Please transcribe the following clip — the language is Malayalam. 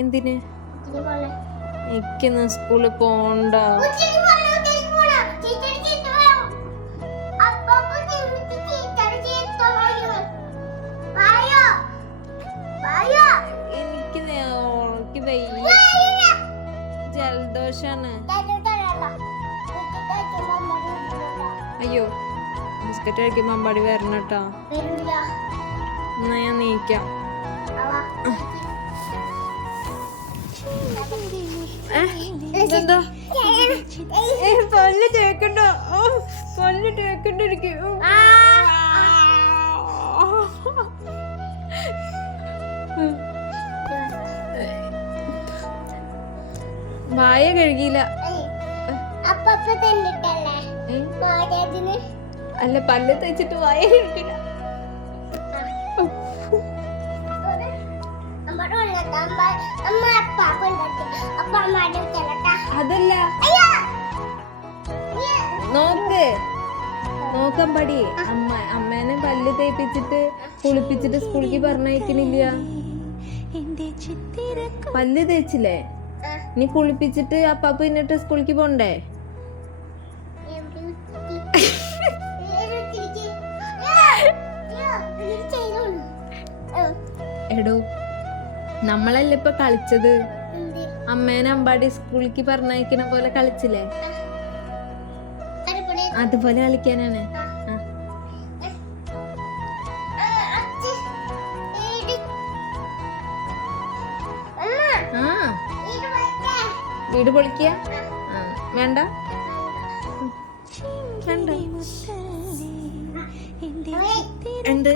എന്തിന്? എനിക്കിന്ന് സ്കൂളിൽ പോണ്ട. ജലദോഷാണ്. അയ്യോ, ബിസ്ക്കറ്റ് കഴിക്കുമ്പോ അമ്പാടി വരണം കേട്ടോ. എന്നാ ഞാൻ നീക്കാം. എന്താ പല്ല് തേക്കണ്ടോ? പല്ല് തേക്കണ്ടിരിക്കും. വായ കഴുകിയില്ല. അല്ല, പല്ല് തേച്ചിട്ട് വായ കഴുകില്ല. അതല്ല, നോക്കമ്പടി അമ്മേനെ പല്ല് തേപ്പിച്ചിട്ട് കുളിപ്പിച്ചിട്ട് സ്കൂളിലേക്ക് പറഞ്ഞയക്കണില്ല. പല്ല് തേച്ചില്ലേ? നീ കുളിപ്പിച്ചിട്ട് അപ്പാപ്പ എന്നിട്ട് സ്കൂളിലേക്ക് പോണ്ടേ? എടോ, നമ്മളല്ലേ ഇപ്പൊ കളിച്ചത്? അമ്മേനെ അമ്പാടി സ്കൂളിലേക്ക് പറഞ്ഞയക്കണ പോലെ കളിച്ചില്ലേ? അതുപോലെ കളിക്കാനാണ്. വീട് പൊളിക്കുക വേണ്ട, വേണ്ട. എന്ത്?